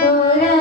Bora.